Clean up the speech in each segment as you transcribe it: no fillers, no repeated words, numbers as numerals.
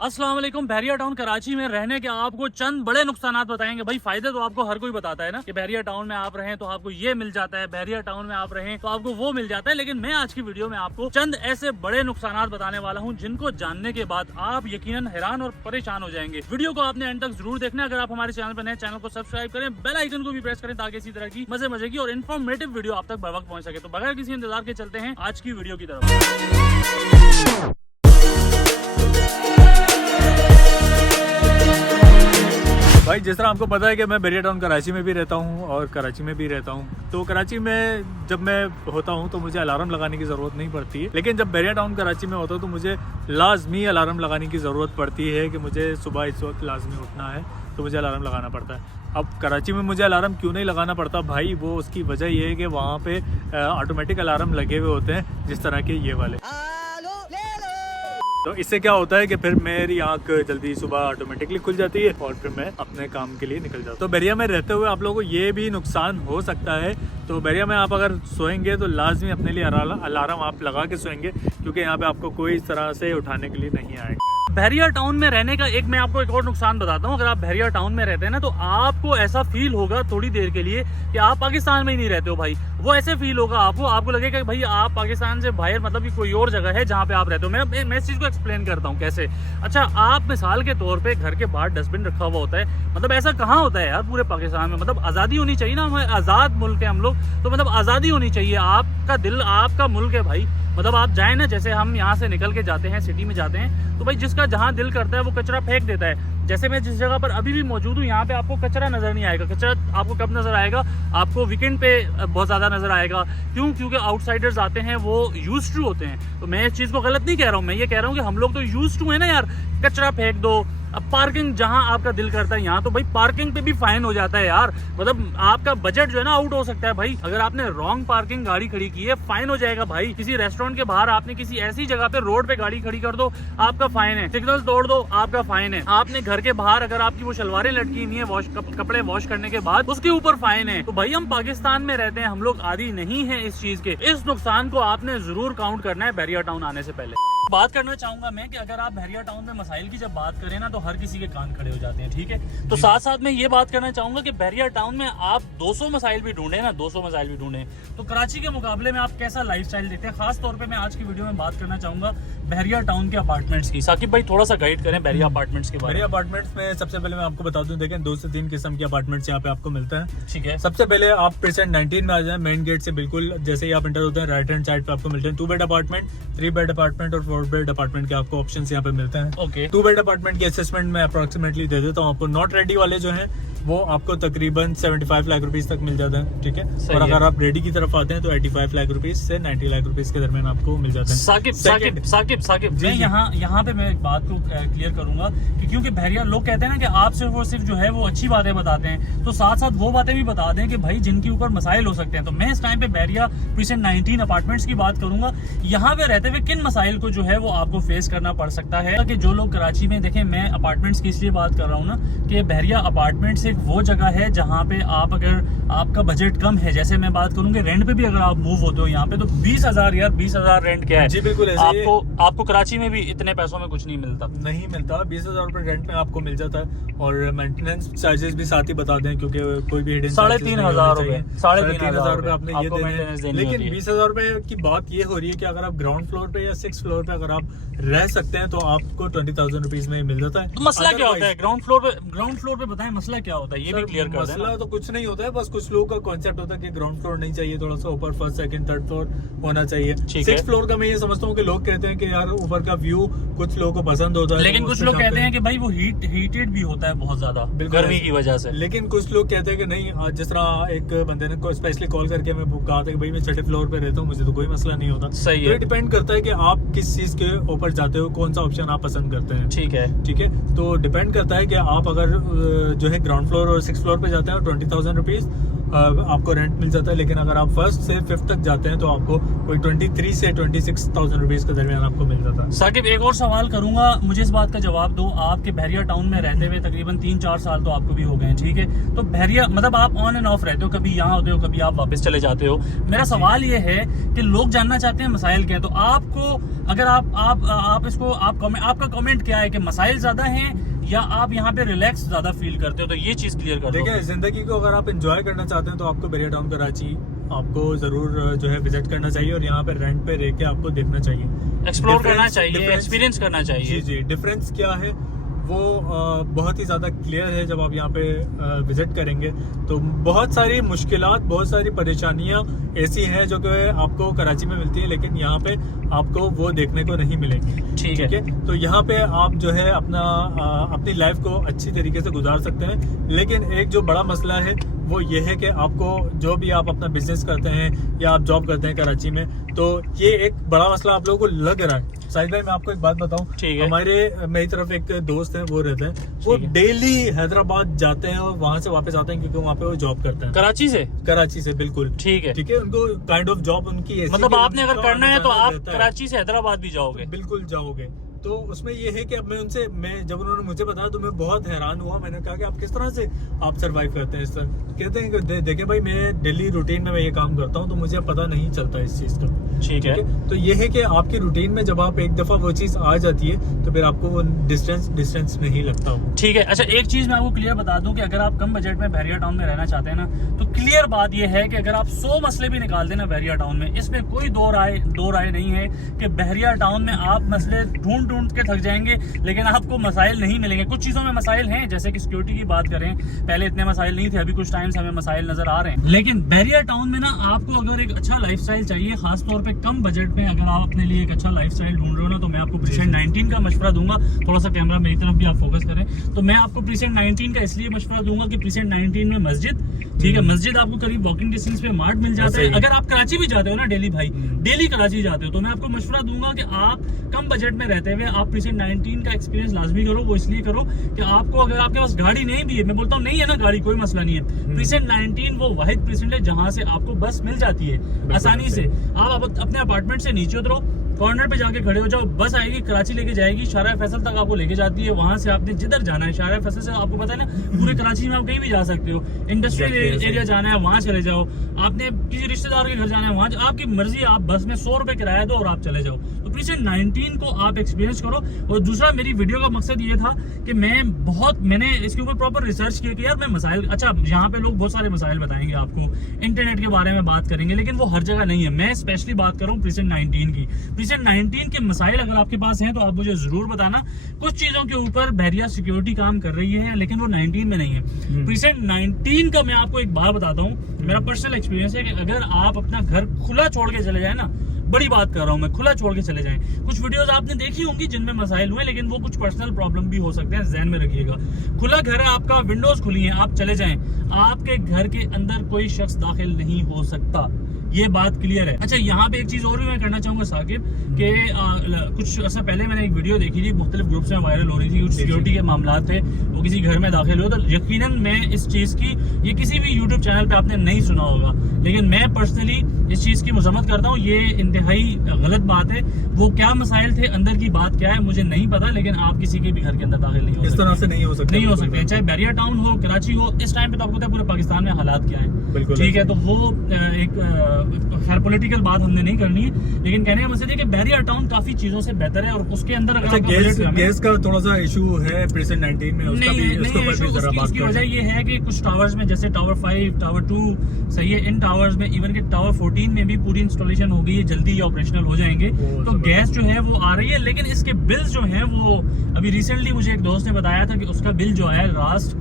अस्सलाम वालेकुम। बहरिया टाउन कराची में रहने के आपको चंद बड़े नुकसानात बताएंगे। भाई फायदे तो आपको हर कोई बताता है ना कि बहरिया टाउन में आप रहें तो आपको ये मिल जाता है, बहरिया टाउन में आप रहें तो आपको वो मिल जाता है। लेकिन मैं आज की वीडियो में आपको चंद ऐसे बड़े नुकसानात बताने वाला हूँ जिनको जानने के बाद आप यकीनन हैरान और परेशान हो जाएंगे। वीडियो को आपने एंड तक जरूर देखना। अगर आप हमारे चैनल पर नए, चैनल को सब्सक्राइब करें, बेल आइकन को भी प्रेस करें ताकि इसी तरह की मजे की और इन्फॉर्मेटिव वीडियो आप तक बर वक्त पहुंच सके। तो बगैर किसी इंतजार के चलते हैं आज की वीडियो की तरफ। भाई जिस तरह आपको पता है कि मैं बहरिया टाउन कराची में भी रहता हूँ और कराची में भी रहता हूँ। तो कराची में जब मैं होता हूँ तो मुझे अलार्म लगाने की ज़रूरत नहीं पड़ती है, लेकिन जब बहरिया टाउन कराची में होता हूँ तो मुझे लाजमी अलार्म लगाने की ज़रूरत पड़ती है कि मुझे सुबह इस वक्त लाजमी उठना है, तो मुझे अलार्म लगाना पड़ता है। अब कराची में मुझे अलार्म क्यों नहीं लगाना पड़ता भाई, वो उसकी वजह ये है कि वहाँ पे ऑटोमेटिक अलार्म लगे हुए होते हैं जिस तरह के ये वाले। तो इससे क्या होता है कि फिर मेरी आंख जल्दी सुबह ऑटोमेटिकली खुल जाती है और फिर मैं अपने काम के लिए निकल जाता हूँ। तो बहरिया में रहते हुए आप लोगों को ये भी नुकसान हो सकता है। तो बहरिया में आप अगर सोएंगे तो लाजमी अपने लिए अलार्म आप लगा के सोएंगे, क्योंकि यहाँ पे आपको कोई इस तरह से उठाने के लिए नहीं आएगा। बहरिया टाउन में रहने का मैं आपको एक और नुकसान बताता हूँ। अगर आप बहरिया टाउन में रहते हैं ना तो आपको ऐसा फील होगा थोड़ी देर के लिए कि आप पाकिस्तान में ही नहीं रहते हो भाई। वो ऐसे फील होगा आपको लगेगा कि भाई आप पाकिस्तान से बाहर मतलब कि कोई और जगह है जहाँ पे आप रहते हो। मैं इस चीज़ को एक्सप्लेन करता हूँ कैसे। अच्छा, आप मिसाल के तौर पे घर के बाहर डस्टबिन रखा हुआ होता है, मतलब ऐसा कहाँ होता है यार पूरे पाकिस्तान में। मतलब आज़ादी होनी चाहिए ना, हमें आज़ाद मुल्क है हम लोग, तो मतलब आज़ादी होनी चाहिए। आपका दिल आपका मुल्क है भाई। मतलब आप जाए ना, जैसे हम यहाँ से निकल के जाते हैं, सिटी में जाते हैं, तो भाई जिसका जहाँ दिल करता है वो कचरा फेंक देता है। जैसे मैं जिस जगह पर अभी भी मौजूद हूँ यहाँ पे आपको कचरा नजर नहीं आएगा। कचरा आपको कब नजर आएगा? आपको वीकेंड पे बहुत ज्यादा नजर आएगा। क्यों? क्योंकि आउटसाइडर्स आते हैं, वो यूज्ड टू होते हैं। तो मैं इस चीज को गलत नहीं कह रहा हूँ, मैं ये कह रहा हूँ कि हम लोग तो यूज्ड टू है ना यार, कचरा फेंक दो। अब पार्किंग जहां आपका दिल करता है यहाँ तो भाई पार्किंग पे भी फाइन हो जाता है यार। मतलब आपका बजट जो है ना आउट हो सकता है भाई। अगर आपने रॉन्ग पार्किंग गाड़ी खड़ी की है, फाइन हो जाएगा भाई। किसी रेस्टोरेंट के बाहर आपने किसी ऐसी जगह पे रोड पे गाड़ी खड़ी कर दो, आपका फाइन है। सिग्नल तोड़ दो, आपका फाइन है। आपने घर के बाहर अगर आपकी वो शलवारें लटकी हुई है कपड़े वॉश करने के बाद, उसके ऊपर फाइन है। तो भाई हम पाकिस्तान में रहते हैं, हम लोग आदी नहीं है इस चीज के। इस नुकसान को आपने जरूर काउंट करना है बहरिया टाउन आने से पहले। बात करना चाहूंगा मैं कि अगर आप बहरिया टाउन में मसाइल की जब बात करें ना तो हर किसी के कान खड़े हो जाते हैं, ठीक है। तो साथ साथ में ये बात करना चाहूंगा कि बहरिया टाउन में आप 200 मसाइल भी ढूंढे ना, 200 मसाइल भी ढूंढे तो कराची के मुकाबले में आप कैसा लाइफस्टाइल देखते हैं। खास तौर पे मैं आज की वीडियो में बात करना चाहूंगा बहरिया टाउन के अपार्टमेंट्स की। साकिब भाई थोड़ा सा गाइड करें बहरिया अपार्टमेंट्स के बारे में। बहरिया अपार्टमेंट्स में सबसे पहले मैं आपको बता दूं, देखें 2 से 3 किस्म के अपार्टमेंट्स यहाँ पे आपको मिलते हैं, ठीक है। सबसे पहले आप प्रेसेंट 19 में आ जाए, मेन गेट से बिल्कुल जैसे ही आप एंटर होते हैं राइट हैंड साइड पे आपको मिलते हैं 2 बेड अपार्टमेंट, 3 बेड अपार्टमेंट और 4 बेड अपार्टमेंट के आपको ऑप्शन यहाँ पे मिलते हैं। ओके, 2 बेड अपार्टमेंट की असेसमेंट में अप्रोक्सीमेटली दे देता हूँ आपको। नॉट रेडी वाले जो हैं वो आपको तकरीबन 75 लाख रुपीस तक मिल जाता है, ठीक है। और अगर आप रेडी की तरफ आते हैं तो 85 लाख रुपीस से 90 लाख रुपीस के दरमियान आपको मिल जाता है। साकिब मैं यहाँ पे मैं एक बात को क्लियर करूंगा कि क्योंकि बहरिया लोग कहते हैं ना कि आप सिर्फ और सिर्फ जो है वो अच्छी बातें बताते हैं, तो साथ साथ वो बातें भी बता दें कि भाई जिनके ऊपर मसाइल हो सकते हैं। तो मैं इस टाइम पे बहरिया प्रीसेंट 19 अपार्टमेंट्स की बात करूंगा। यहाँ पे रहते हुए किन मसाइल को जो है वो आपको फेस करना पड़ सकता है। कि जो लोग कराची में देखें, मैं अपार्टमेंट्स की इसलिए बात कर रहा हूँ ना कि बहरिया अपार्टमेंट्स एक वो जगह है जहाँ पे आप अगर आपका बजट कम है, जैसे मैं बात करूँ कि रेंट पे भी अगर आप मूव होते हो यहाँ पे तो 20,000 यार 20,000 रेंट क्या है? जी बिल्कुल आपको कराची में भी इतने पैसों में कुछ नहीं मिलता। 20,000 रुपए रेंट में आपको मिल जाता है और मेंटेनेंस चार्जेस भी साथ ही बता दें, क्योंकि कोई भी हिडन 3,500 रुपए 3,500 रुपए आपने ये देने हैं। लेकिन 20,000 रुपए की बात ये हो रही है कि अगर आप ग्राउंड फ्लोर पे या 6th फ्लोर पे अगर आप रह सकते हैं तो आपको 20,000 रुपीज में मिल जाता है। तो मसला क्या होता है ग्राउंड फ्लोर पे बताएं, मसला क्या होता है ये भी क्लियर कर दें। मसला तो कुछ नहीं होता है, बस कुछ लोगों का कॉन्सेप्ट होता है कि ग्राउंड फ्लोर नहीं चाहिए, थोड़ा सा ऊपर 1st, 2nd, 3rd फ्लोर होना चाहिए। 6th फ्लोर का मैं ये समझता हूँ कि लोग कहते हैं कि यार ऊपर का व्यू कुछ लोगों को पसंद होता है, लेकिन कुछ लोग कहते हैं कि भाई वो हीटेड भी होता है बहुत ज्यादा गर्मी की वजह से। लेकिन कुछ लोग कहते हैं कि नहीं, जिस तरह एक बंदे ने स्पेशली कॉल करके मैं कहा था कि भाई मैं 6th फ्लोर पे रहता हूँ, मुझे तो कोई मसला नहीं होता। सही है, डिपेंड करता है कि आप किस चीज के ऊपर जाते हो, कौन सा ऑप्शन आप पसंद करते हैं। ठीक है तो डिपेंड करता है कि आप अगर जो है ग्राउंड फ्लोर और 6th फ्लोर पे जाते हैं 20,000 रुपीज़ आपको रेंट मिल जाता है। लेकिन अगर आप 1st से 5th तक जाते हैं तो आपको कोई 23 से 26,000 रुपीज़ के दरमियान आपको मिल जाता है। साकिब एक और सवाल करूंगा, मुझे इस बात का जवाब दो। आपके बहरिया टाउन में रहते हुए तकरीबन 3-4 साल तो आपको भी हो गए हैं, ठीक है? तो बहरिया मतलब आप ऑन एंड ऑफ रहते हो, कभी यहाँ होते हो, कभी आप वापस चले जाते हो। मेरा सवाल ये है कि लोग जानना चाहते हैं मसाइल क्या है, तो आपको अगर आप इसको आपका कमेंट क्या है कि मसाइल ज्यादा हैं या आप यहाँ पे रिलैक्स ज्यादा फील करते हो, तो ये चीज क्लियर कर दो। देखिए, जिंदगी को अगर आप एंजॉय करना चाहते हैं तो आपको बहरिया टाउन कराची आपको जरूर जो है विजिट करना चाहिए और यहाँ पे रेंट पे रह के आपको देखना चाहिए, एक्सप्लोर करना चाहिए, एक्सपीरियंस करना चाहिए। जी, डिफरेंस क्या है वो बहुत ही ज़्यादा क्लियर है। जब आप यहाँ पे विजिट करेंगे तो बहुत सारी मुश्किलात, बहुत सारी परेशानियाँ ऐसी हैं जो कि आपको कराची में मिलती हैं, लेकिन यहाँ पे आपको वो देखने को नहीं मिलेंगी। ठीक है, तो यहाँ पे आप जो है अपनी लाइफ को अच्छी तरीके से गुजार सकते हैं। लेकिन एक जो बड़ा मसला है वो ये है कि आपको जो भी आप अपना बिजनेस करते हैं या आप जॉब करते हैं कराची में, तो ये एक बड़ा मसला आप लोगों को लग रहा है। साहिद भाई, मैं आपको एक बात बताऊं, मेरी तरफ एक दोस्त है, वो रहते हैं, वो डेली हैदराबाद जाते हैं और वहां से वापस आते हैं क्योंकि वहाँ पे वो जॉब करते हैं। कराची से बिल्कुल ठीक है। उनको काइंड ऑफ जॉब उनकी ऐसी, मतलब आपने अगर करना है तो आप कराची से हैदराबाद भी जाओगे? बिल्कुल जाओगे। तो उसमें ये है कि अब मैं जब उन्होंने मुझे बताया तो मैं बहुत हैरान हुआ। मैंने कहा कि आप किस तरह से आप सरवाइव करते हैं इस तरह। कहते हैं कि देखें भाई, मैं डेली रूटीन में मैं ये काम करता हूँ तो मुझे पता नहीं चलता इस चीज़ का। ठीक है। तो ये है कि आपकी रूटीन में जब आप एक दफ़ा वो चीज़ आ जाती है तो फिर आपको वो डिस्टेंस नहीं लगता हो। ठीक है। अच्छा, एक चीज़ मैं आपको क्लियर बता दूं कि अगर आप कम बजट में बहरिया टाउन में रहना चाहते हैं ना, तो क्लियर बात ये है कि अगर आप 100 मसले भी निकाल देना बहरिया टाउन में, इसमें कोई दो राय नहीं है कि बहरिया टाउन में आप मसले ढूंढ के थक जाएंगे लेकिन आपको मसाइल नहीं मिलेंगे। कुछ चीज़ों में मसाइल हैं, जैसे कि सिक्योरिटी की बात करें, पहले इतने मसाइल नहीं थे, अभी कुछ टाइम से हमें मसाइल नजर आ रहे हैं। लेकिन बहरिया टाउन में ना आपको अगर एक अच्छा लाइफस्टाइल चाहिए, खासतौर पे कम बजट में अगर आप अपने लिए एक अच्छा लाइफस्टाइल ढूंढ रहे हो ना, तो मैं आपको प्रीसेंट 19 का मशवरा दूंगा। थोड़ा सा कैमरा मेरी तरफ भी आप फोकस करें, तो मैं आपको प्रीसेंट 19 का इसलिए मशवरा दूंगा कि प्रीसेंट 19 में मस्जिद, ठीक है, मस्जिद आपको करीब वॉकिंग डिस्टेंस पे मार्ट मिल जाता है। अगर आप कराची भी जाते हो ना डेली भाई, डेली कराची जाते हो, तो मैं आपको मशवरा दूंगा कि आप कम बजट में रहते हुए आप प्रीसेंट 19 का एक्सपीरियंस लाजमी करो। वो इसलिए करो कि आपको, अगर आपके पास गाड़ी नहीं भी है, मैं बोलता हूँ नहीं है ना गाड़ी, कोई मसला नहीं है, प्रीसेंट 19 वो वाहिद प्रीसेंट है जहां से आपको बस मिल जाती है आसानी से। आप अपने अपार्टमेंट से नीचे उतरो, कॉर्नर पे जाके खड़े हो जाओ, बस आएगी, कराची लेके जाएगी, शारा फैसल तक आपको लेके जाती है। वहां से आपने जिधर जाना है, शारा फैसल से आपको पता है ना, पूरे कराची में आप कहीं भी जा सकते हो। इंडस्ट्रियल एरिया जाना है वहां चले जाओ, आपने किसी रिश्तेदार के घर जाना है वहां, आपकी मर्जी, आप बस में 100 रुपए किराया दो और आप चले जाओ। तो प्रीसेंट 19 को आप एक्सपीरियंस करो। और दूसरा, मेरी वीडियो का मकसद ये था कि मैंने इसके ऊपर प्रॉपर रिसर्च किया कि यार मैं मसाइल, अच्छा यहाँ पे लोग बहुत सारे मसाइल बताएंगे आपको, इंटरनेट के बारे में बात करेंगे, लेकिन वो हर जगह नहीं है। मैं स्पेशली बात कर रहा हूँ प्रीसेंट 19 की। प्रीसेंट 19 के मसाइल अगर आपके पास हैं तो आप मुझे जरूर बताना। कुछ चीजों के ऊपर बहरिया सिक्योरिटी काम कर रही है, लेकिन वो 19 में नहीं है। प्रीसेंट 19 का मैं आपको एक बात बताता हूँ, मेरा पर्सनल एक्सपीरियंस है कि अगर आप अपना घर खुला छोड़ के चले जाए ना, बड़ी बात कर रहा हूँ मैं, खुला छोड़ के चले जाएं। कुछ वीडियोस आपने देखी होंगी जिनमें मसाइल हुए, लेकिन वो कुछ पर्सनल प्रॉब्लम भी हो सकते हैं, ध्यान में रखिएगा। खुला घर है आपका, विंडोज खुली हैं, आप चले जाएं, आपके घर के अंदर कोई शख्स दाखिल नहीं हो सकता, ये बात क्लियर है। अच्छा, यहाँ पे एक चीज और भी मैं करना चाहूंगा साकिब, कि कुछ अर्सा पहले मैंने एक वीडियो देखी थी, मुख्तलिफ ग्रुप्स में वायरल हो रही थी, कुछ सिक्योरिटी के मामला थे, वो किसी घर में दाखिल हुए, तो यकीनन मैं इस चीज की, ये किसी भी यूट्यूब चैनल पे आपने नहीं सुना होगा, लेकिन मैं पर्सनली इस चीज की मजम्मत करता हूँ। ये इंतहाई गलत बात है। वो क्या मसाइल थे, अंदर की बात क्या है, मुझे नहीं पता, लेकिन आप किसी के भी घर के अंदर दाखिल नहीं हो सकते, इस तरह से नहीं हो सकते, चाहे बहरिया टाउन हो, कराची हो। इस टाइम पे तो आपको पता है पूरे पाकिस्तान में हालात क्या है, ठीक है, तो वो एक खैर पॉलिटिकल बात हमने नहीं करनी है, लेकिन कहने का मकसद है कि बहरिया टाउन काफी चीजों से बेहतर है। और उसके अंदर अगर गैस का थोड़ा सा इशू है प्रीसेंट 19 में, उसकी वजह ये है कि कुछ टावर्स में, जैसे टावर 5, टावर 2 सही है, इन टावर्स में, इवन के टावर 14 में भी पूरी इंस्टॉलेशन हो गई है, जल्दी ये ऑपरेशनल हो जाएंगे। तो गैस जो है वो आ रही है, लेकिन इसके बिल्स जो हैं वो अभी रिसेंटली मुझे एक दोस्त ने बताया था कि उसका बिल जो है लास्ट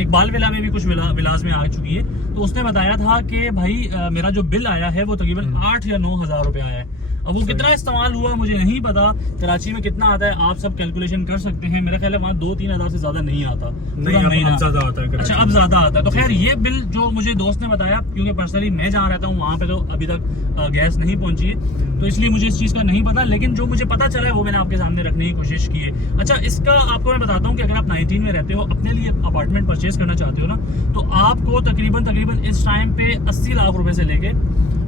इकबाल विला में भी कुछ विलास में आ चुकी है, तो उसने बताया था कि भाई मेरा जो बिल आया है वो तकरीबन 8 या 9 हज़ार रुपये आया है। अब वो कितना इस्तेमाल हुआ मुझे नहीं पता, कराची में कितना आता है आप सब कैलकुलेशन कर सकते हैं। मेरा ख्याल है वहाँ 2-3 हज़ार से ज्यादा नहीं आता, पूरा महीना। अब ज्यादा आता है। अच्छा, अब ज्यादा आता है। तो खैर ये बिल जो मुझे दोस्त ने बताया, क्योंकि पर्सनली मैं जहाँ रहता हूँ वहाँ पे तो अभी तक गैस नहीं पहुंची है, तो इसलिए मुझे इस चीज़ का नहीं पता, लेकिन जो मुझे पता चला है वो मैंने आपके सामने रखने की कोशिश की है। अच्छा, इसका आपको मैं बताता हूँ कि अगर आप 19 में रहते हो, अपने लिए अपार्टमेंट परचेज करना चाहते हो ना, तो आपको तकरीबन इस टाइम पे 80 लाख रुपए से लेके,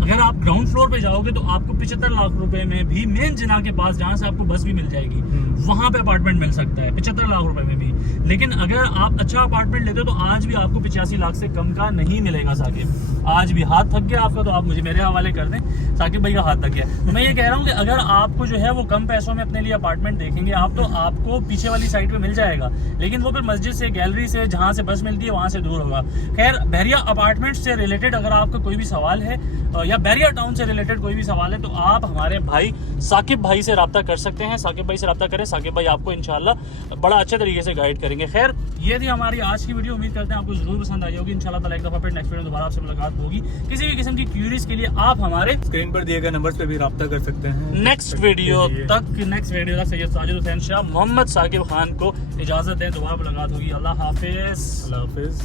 अगर आप ग्राउंड फ्लोर पे जाओगे तो आपको 75 लाख रुपए में भी मेन जिना के पास, जहाँ से आपको बस भी मिल जाएगी, वहां पे अपार्टमेंट मिल सकता है 75 लाख रुपए में भी। लेकिन अगर आप अच्छा अपार्टमेंट लेते हो तो आज भी आपको 85 लाख से कम का नहीं मिलेगा साकिब। आज भी हाथ थक गया आपका, तो आप मुझे मेरे हवाले कर दें, साकिब भाई का हाथ थक गया। तो मैं ये कह रहा हूँ कि अगर आपको जो है वो कम पैसों में अपने लिए अपार्टमेंट देखेंगे आप, तो आपको पीछे वाली साइड पे मिल जाएगा, लेकिन वो फिर मस्जिद से, गैलरी से, जहाँ से बस मिलती है वहाँ से दूर होगा। खैर, बहरिया अपार्टमेंट से रिलेटेड अगर आपका कोई भी सवाल है या बहरिया टाउन से रिलेटेड कोई भी सवाल है, तो आप हमारे भाई साकिब भाई से रब्ता कर सकते हैं। साकिब भाई से रब्ता करें, साकिब भाई आपको इंशाल्लाह बड़ा अच्छे तरीके से गाइड करेंगे। खैर, ये थी हमारी आज की वीडियो। उम्मीद करते हैं आपको जरूर पसंद आई होगी। इंशाल्लाह ताला एक दफा फिर नेक्स्ट वीडियो दोबारा आपसे मुलाकात होगी। किसी भी किस्म की क्यूरीज के लिए आप हमारे स्क्रीन पर दिए गए नंबर पे भी रब्ता कर सकते हैं। नेक्स्ट वीडियो तक सैयद साजिद हुसैन शाह, मोहम्मद साकिब खान को इजाजत दें। दोबारा मुलाकात होगी। अल्लाह हाफिज। अल्लाह हाफिज।